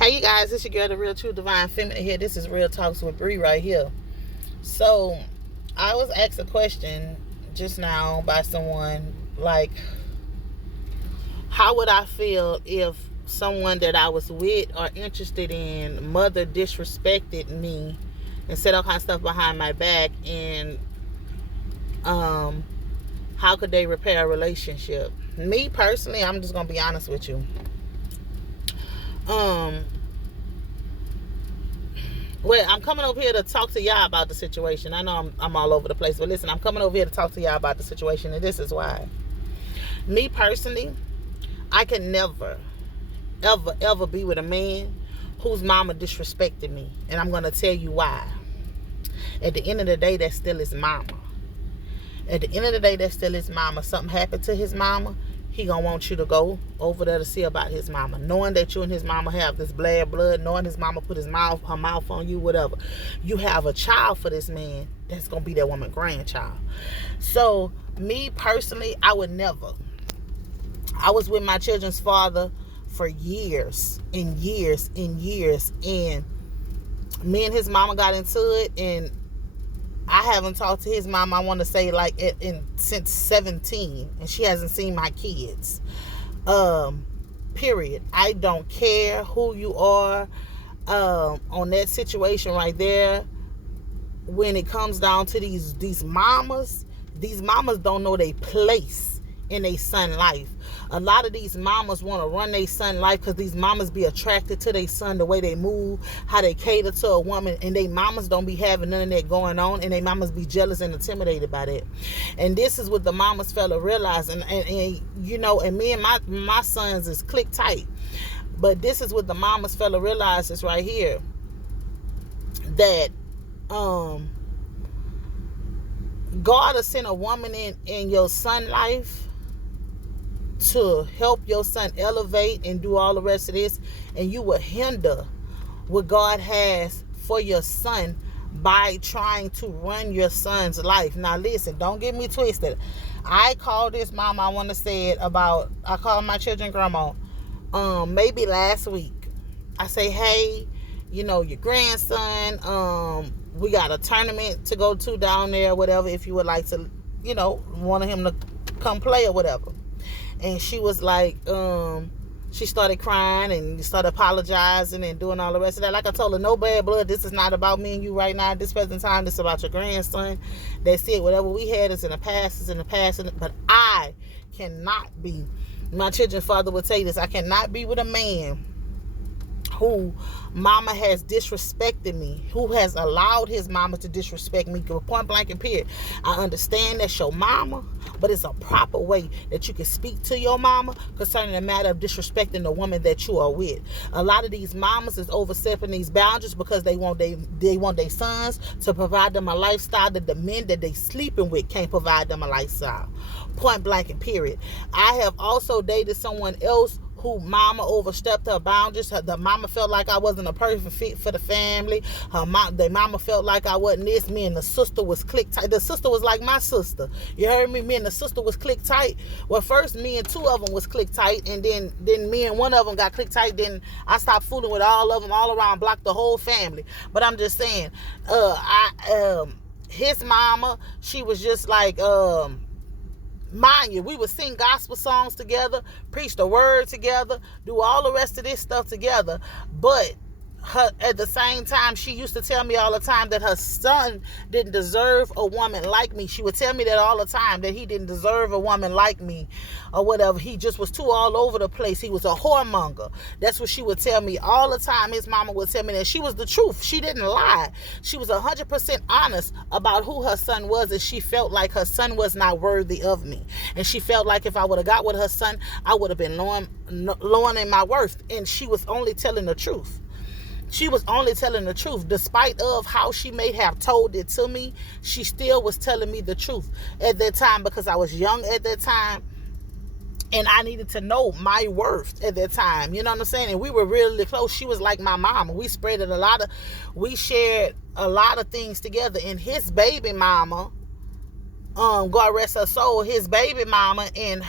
Hey you guys, it's your girl, the Real True Divine Feminine here. This is Real Talks with Bree right here. So, I was asked a question just now by someone, like, how would I feel if someone that I was with or interested in mother disrespected me and said all kinds of stuff behind my back, and how could they repair a relationship? Me personally, I'm just gonna be honest with you. Well, I'm coming over here to talk to y'all about the situation. I know I'm all over the place, but listen, I'm coming over here to talk to y'all about the situation, and this is why. Me personally, I can never, ever, ever be with a man whose mama disrespected me, and I'm going to tell you why. At the end of the day, that still his mama. At the end of the day, that still his mama. Something happened to his mama, he gonna want you to go over there to see about his mama, knowing that you and his mama have this bad blood, knowing his mama put her mouth on you, whatever. You have a child for this man that's gonna be that woman's grandchild. So me personally, I would never. I was with my children's father for years and years and years, and me and his mama got into it, and I haven't talked to his mom, I want to say, like, since 17, and she hasn't seen my kids. Period. I don't care who you are on that situation right there. When it comes down to these mamas don't know their place in their son life. A lot of these mamas want to run their son life because these mamas be attracted to their son, the way they move, how they cater to a woman, and they mamas don't be having none of that going on, and they mamas be jealous and intimidated by that. And this is what the mamas fella realize, and you know, and me and my sons is click tight, but this is what the mamas fella realizes right here, that God will send a woman in your son life to help your son elevate and do all the rest of this, and you will hinder what God has for your son by trying to run your son's life. Now listen, don't get me twisted. I called this mama, I want to say it about, I called my children grandma maybe last week. I say, hey, you know, your grandson, we got a tournament to go to down there, whatever, if you would like to, you know, want him to come play or whatever. And she was like, she started crying and started apologizing and doing all the rest of that. Like I told her, no bad blood. This is not about me and you right now at this present time. This is about your grandson. That's it. Whatever we had is in the past, is in the past. But I cannot be, my children's father would say this, I cannot be with a man who mama has disrespected me, who has allowed his mama to disrespect me, point blank and period. I understand that's your mama, but it's a proper way that you can speak to your mama concerning the matter of disrespecting the woman that you are with. A lot of these mamas is overstepping these boundaries because they want their sons to provide them a lifestyle that the men that they sleeping with can't provide them a lifestyle. Point blank and period. I have also dated someone else who mama overstepped her boundaries. The mama felt like I wasn't a perfect fit for the family. The mama felt like I wasn't this. Me and the sister was click tight. The sister was like my sister. You heard me? Me and the sister was click tight. Well, first me and two of them was click tight, and then me and one of them got click tight. Then I stopped fooling with all of them, all around, blocked the whole family. But I'm just saying, his mama, she was just like, mind you, we would sing gospel songs together, preach the word together, do all the rest of this stuff together. But at the same time, she used to tell me all the time that her son didn't deserve a woman like me. She would tell me that all the time, that he didn't deserve a woman like me or whatever. He just was too all over the place. He was a whoremonger. That's what she would tell me all the time. His mama would tell me that. She was the truth. She didn't lie. She was 100% honest about who her son was, and she felt like her son was not worthy of me. And she felt like if I would have got with her son, I would have been lowering my worth. And she was only telling the truth. She was only telling the truth. Despite of how she may have told it to me, she still was telling me the truth at that time, because I was young at that time and I needed to know my worth at that time. You know what I'm saying? And we were really close. She was like my mama. We shared a lot of things together. And his baby mama God rest her soul, his baby mama and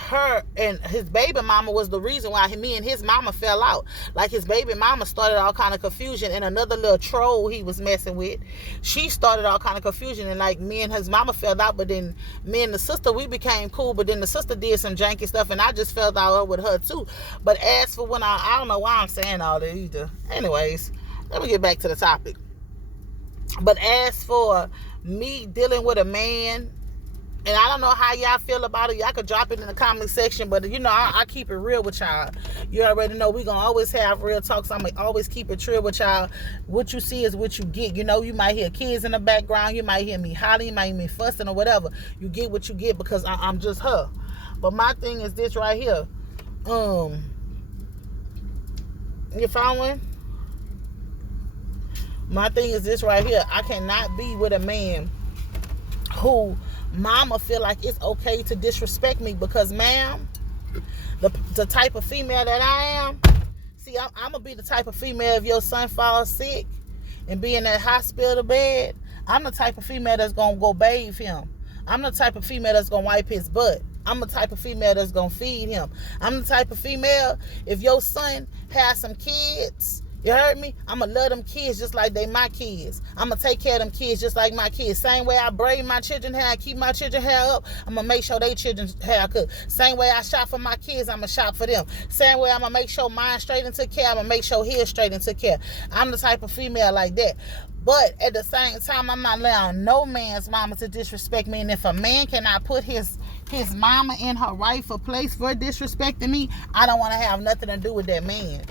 his baby mama was the reason why me and his mama fell out. Like, his baby mama started all kind of confusion, and another little troll he was messing with, she started all kind of confusion, and like me and his mama fell out. But then me and the sister, we became cool, but then the sister did some janky stuff, and I just fell out with her too. But as for when I don't know why I'm saying all that either. Anyways, let me get back to the topic. But as for me dealing with a man, and I don't know how y'all feel about it. Y'all could drop it in the comment section. But, I keep it real with y'all. You already know we going to always have real talks. I'm going to always keep it real with y'all. What you see is what you get. You might hear kids in the background. You might hear me hollering. You might hear me fussing or whatever. You get what you get because I'm just her. But my thing is this right here. You following? My thing is this right here. I cannot be with a man who mama feel like it's okay to disrespect me because, ma'am, the type of female that I am, see, I'm going to be the type of female if your son falls sick and be in that hospital bed, I'm the type of female that's going to go bathe him. I'm the type of female that's going to wipe his butt. I'm the type of female that's going to feed him. I'm the type of female, if your son has some kids, you heard me? I'm going to love them kids just like they my kids. I'm going to take care of them kids just like my kids. Same way I braid my children's hair, I keep my children's hair up, I'm going to make sure they children's hair good. Same way I shop for my kids, I'm going to shop for them. Same way I'm going to make sure mine straight and took care, I'm going to make sure his straight and took care. I'm the type of female like that. But at the same time, I'm not allowing no man's mama to disrespect me. And if a man cannot put his mama in her rightful place for disrespecting me, I don't want to have nothing to do with that man.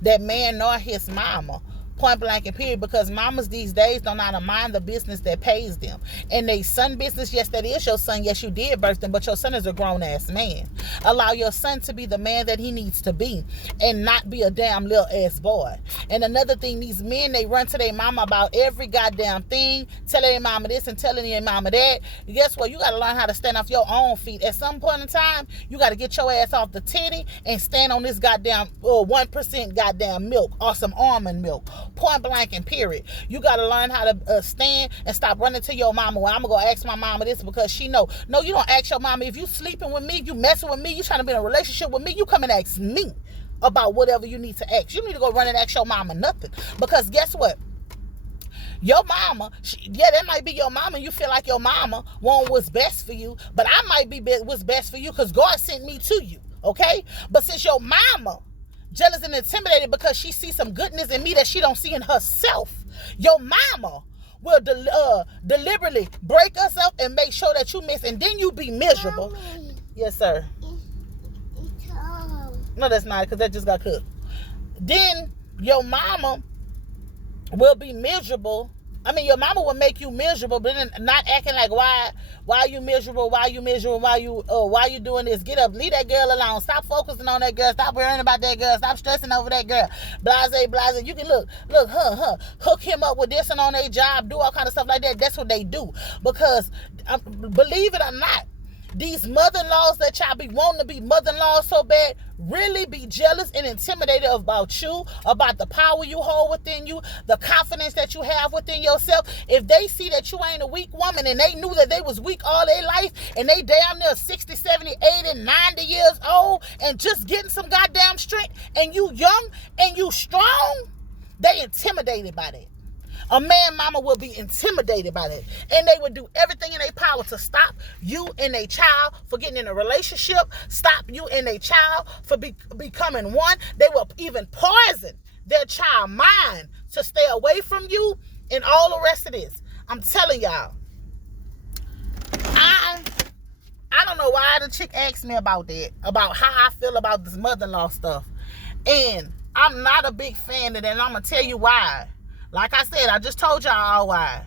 That man nor his mama. Point blank and period. Because mamas these days don't know how to mind the business that pays them. And they son business, yes, that is your son. Yes, you did birth them, but your son is a grown-ass man. Allow your son to be the man that he needs to be and not be a damn little ass boy. And another thing, these men, they run to their mama about every goddamn thing, telling their mama this and telling their mama that. Guess what? You got to learn how to stand off your own feet. At some point in time, you got to get your ass off the titty and stand on this goddamn 1% goddamn milk or some almond milk. Point blank and period. You got to learn how to stand and stop running to your mama. Well, I'm going to go ask my mama this because she know. No, you don't ask your mama. If you sleeping with me, you messing with me, you trying to be in a relationship with me, you come and ask me about whatever you need to ask. You need to go run and ask your mama nothing. Because guess what? Your mama, that might be your mama. You feel like your mama want what's best for you. But I might be what's best for you because God sent me to you. Okay? But since your mama jealous and intimidated because she sees some goodness in me that she don't see in herself, your mama will deliberately break us up and make sure that you miss, and then you be miserable. Mommy. Yes, sir. No, that's not, because that just got cooked. Then your mama will be miserable. I mean, your mama will make you miserable, but then not acting like why you miserable, why you doing this? Get up, leave that girl alone. Stop focusing on that girl. Stop worrying about that girl. Stop stressing over that girl. Blase. You can hook him up with this and on their job, do all kind of stuff like that. That's what they do. Because believe it or not, these mother-in-laws that y'all be wanting to be mother-in-laws so bad really be jealous and intimidated about you, about the power you hold within you, the confidence that you have within yourself. If they see that you ain't a weak woman and they knew that they was weak all their life and they damn near 60, 70, 80, 90 years old and just getting some goddamn strength and you young and you strong, they intimidated by that. A man mama will be intimidated by that. And they would do everything in their power to stop you and their child for getting in a relationship, stop you and their child for becoming one. They will even poison their child's mind to stay away from you and all the rest of this. I'm telling y'all. I don't know why the chick asked me about that, about how I feel about this mother-in-law stuff. And I'm not a big fan of that, and I'm going to tell you why. Like I said, I just told y'all why.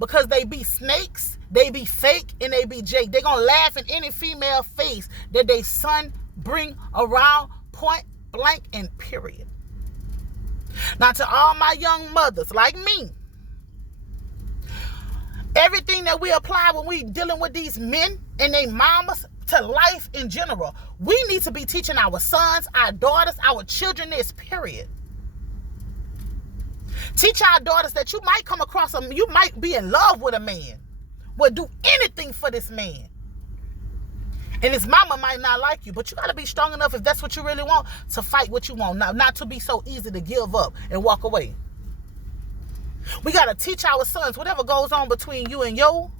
Because they be snakes, they be fake, and they be Jake. They gonna laugh in any female face that they son bring around, point blank and period. Now to all my young mothers like me, everything that we apply when we dealing with these men and their mamas to life in general, we need to be teaching our sons, our daughters, our children this, period. Teach our daughters that you might come across you might be in love with a man. would do anything for this man. And his mama might not like you, but you got to be strong enough, if that's what you really want, to fight what you want. Not to be so easy to give up and walk away. We got to teach our sons, whatever goes on between you and your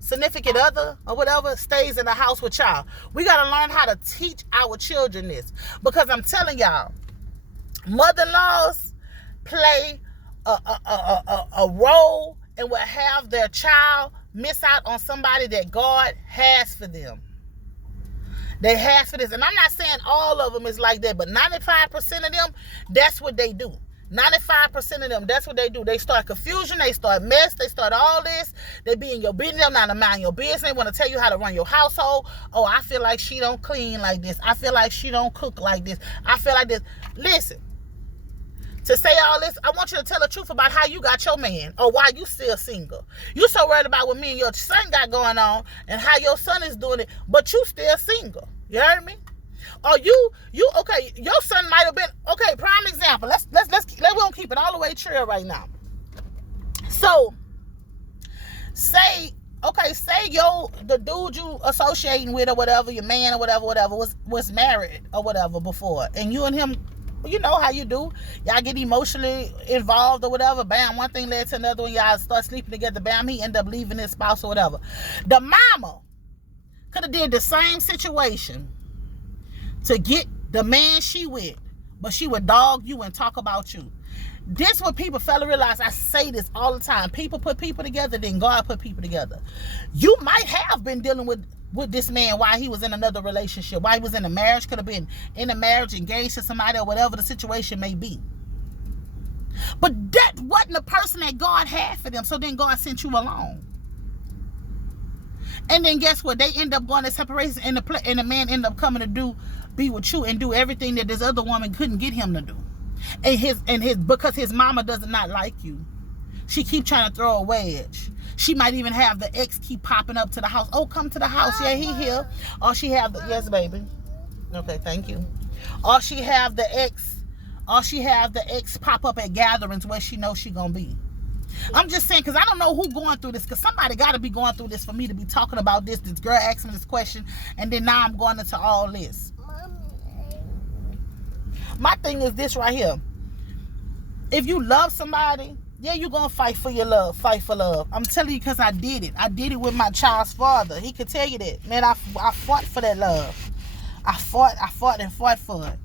significant other or whatever stays in the house with y'all. We got to learn how to teach our children this. Because I'm telling y'all, mother-in-laws play a role and will have their child miss out on somebody that God has for them. They has for this. And I'm not saying all of them is like that, but 95% of them, that's what they do. 95% of them, that's what they do. They start confusion, they start mess, they start all this. They be in your business, they're not to mind your business. They want to tell you how to run your household. Oh, I feel like she don't clean like this. I feel like she don't cook like this. I feel like this. Listen, to say all this, I want you to tell the truth about how you got your man or why you still single. You so worried about what me and your son got going on and how your son is doing it, but you still single. You heard me? Or you okay, your son might have been, okay, prime example. Let's we don't keep it all the way true right now. So say the dude you associating with or whatever, your man or whatever was married or whatever before, and you and him, you know how you do. Y'all get emotionally involved or whatever. Bam, one thing led to another. When y'all start sleeping together, bam, he end up leaving his spouse or whatever. The mama could have did the same situation to get the man she with, but she would dog you and talk about you. This what people fail to realize. I say this all the time. People put people together, then God put people together. You might have been dealing with this man while he was in another relationship, while he was in a marriage, could have been in a marriage, engaged to somebody or whatever the situation may be. But that wasn't the person that God had for them, so then God sent you along. And then guess what? They end up going to separation, and the man end up coming to be with you and do everything that this other woman couldn't get him to do. And because his mama does not like you, she keep trying to throw a wedge. She might even have the ex keep popping up to the house. Oh, come to the house. Yeah, he here. Or she have the, yes, baby. Okay, thank you. Or she have the ex pop up at gatherings where she knows she gonna be. I'm just saying, because I don't know who going through this, because somebody got to be going through this for me to be talking about this. This girl asked me this question, and then now I'm going into all this. My thing is this right here. If you love somebody, yeah, you're going to fight for your love, fight for love. I'm telling you, because I did it. I did it with my child's father. He could tell you that. Man, I fought for that love. I fought for it.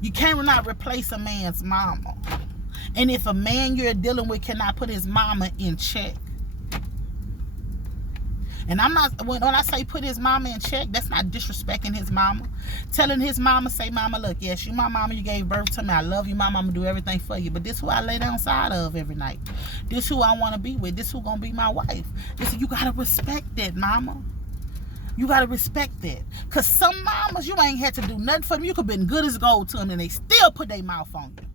You cannot replace a man's mama. And if a man you're dealing with cannot put his mama in check, and I'm not, when I say put his mama in check, that's not disrespecting his mama. Telling his mama, say, mama, look, yes, you my mama, you gave birth to me, I love you, my mama, do everything for you, but this who I lay down side of every night. This who I want to be with. This who gonna be my wife. Listen, you gotta respect that, mama. You gotta respect that. Cause some mamas, you ain't had to do nothing for them. You could have been good as gold to them, and they still put their mouth on you.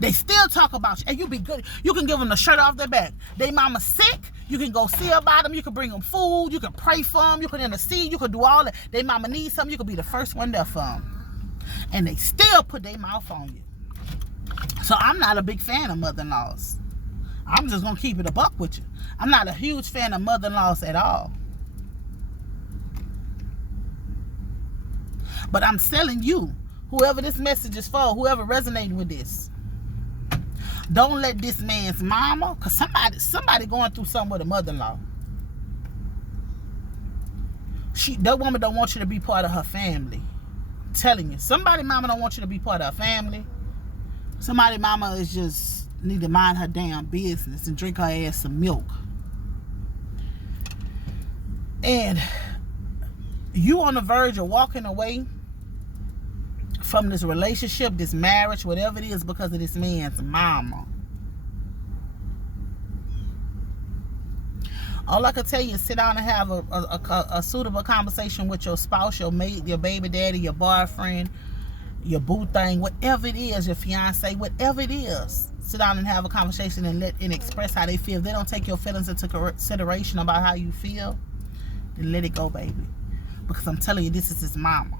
They still talk about you, and you be good. You can give them the shirt off their back. They mama sick, you can go see about them. You can bring them food. You can pray for them. You can intercede. You can do all that. They mama needs something. You can be the first one there for them, and they still put their mouth on you. So I'm not a big fan of mother-in-laws. I'm just gonna keep it a buck with you. I'm not a huge fan of mother-in-laws at all. But I'm telling you, whoever this message is for, whoever resonated with this, don't let this man's mama, because somebody going through something with a mother-in-law. That woman don't want you to be part of her family. I'm telling you, somebody mama don't want you to be part of her family. Somebody mama is just need to mind her damn business and drink her ass some milk. And you on the verge of walking away from this relationship, this marriage, whatever it is, because of this man's mama. All I can tell you is sit down and have a suitable conversation with your spouse, your mate, your baby daddy, your boyfriend, your boo thing, whatever it is, your fiance, whatever it is. Sit down and have a conversation and express how they feel. If they don't take your feelings into consideration about how you feel, then let it go, baby. Because I'm telling you, this is his mama.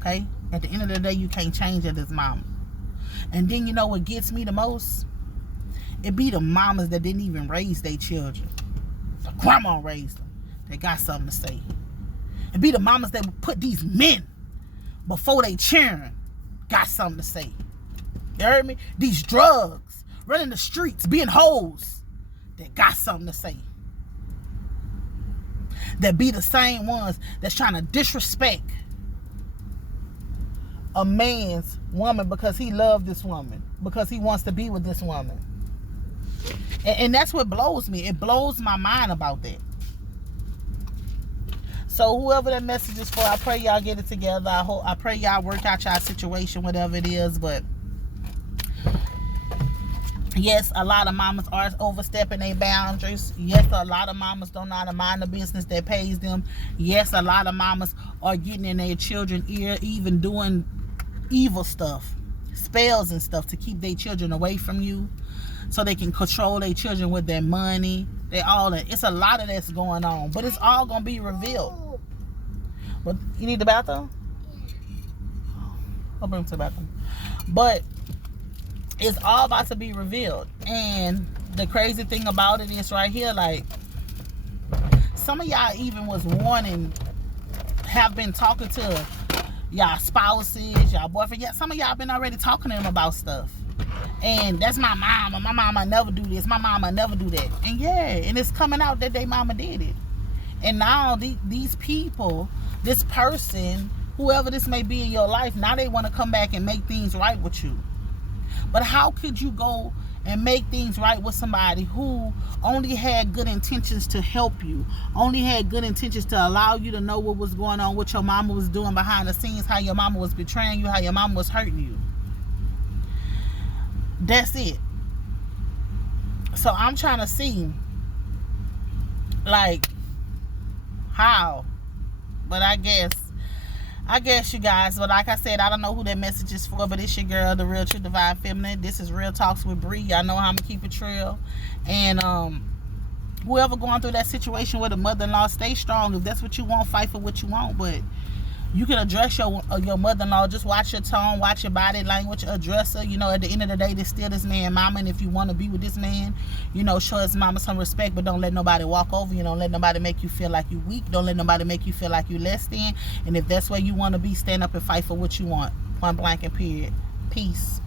Okay? At the end of the day, you can't change it as mama. And then you know what gets me the most? It be the mamas that didn't even raise their children. The grandma raised them. They got something to say. And be the mamas that put these men before they cheering. Got something to say. You heard me? These drugs, running the streets, being hoes. They got something to say. That be the same ones that's trying to disrespect a man's woman because he loved this woman, because he wants to be with this woman. And that's what blows me. It blows my mind about that. So whoever that message is for, I pray y'all get it together. I pray y'all work out y'all situation, whatever it is. But yes, a lot of mamas are overstepping their boundaries. Yes, a lot of mamas don't know how to mind the business that pays them. Yes, a lot of mamas are getting in their children's ear, even doing evil stuff, spells and stuff to keep their children away from you, so they can control their children with their money. It's a lot of that's going on, but it's all gonna be revealed. But you need the bathroom? I'll bring it to the bathroom. But it's all about to be revealed. And the crazy thing about it is right here, like, some of y'all even was warning, have been talking to y'all spouses, y'all boyfriend. Yeah, some of y'all been already talking to them about stuff. And that's my mama. My mama never do this. My mama never do that. And yeah, and it's coming out that they mama did it. And now these people, this person, whoever this may be in your life, now they want to come back and make things right with you. But how could you go and make things right with somebody who only had good intentions to help you, only had good intentions to allow you to know what was going on, what your mama was doing behind the scenes, how your mama was betraying you, how your mama was hurting you? That's it. So I'm trying to see, like, how. But I guess you guys, but like I said, I don't know who that message is for, but it's your girl, the Real True Divine Feminine. This is Real Talks with Bree. Y'all know how I'm gonna keep it real. And whoever going through that situation with a mother-in-law, stay strong. If that's what you want, fight for what you want. But you can address your mother-in-law. Just watch your tone, watch your body language, address her. You know, at the end of the day, there's still this man mama. And if you want to be with this man, you know, show his mama some respect, but don't let nobody walk over you. Don't let nobody make you feel like you weak. Don't let nobody make you feel like you less than. And if that's where you want to be, stand up and fight for what you want. Point blank and period. Peace.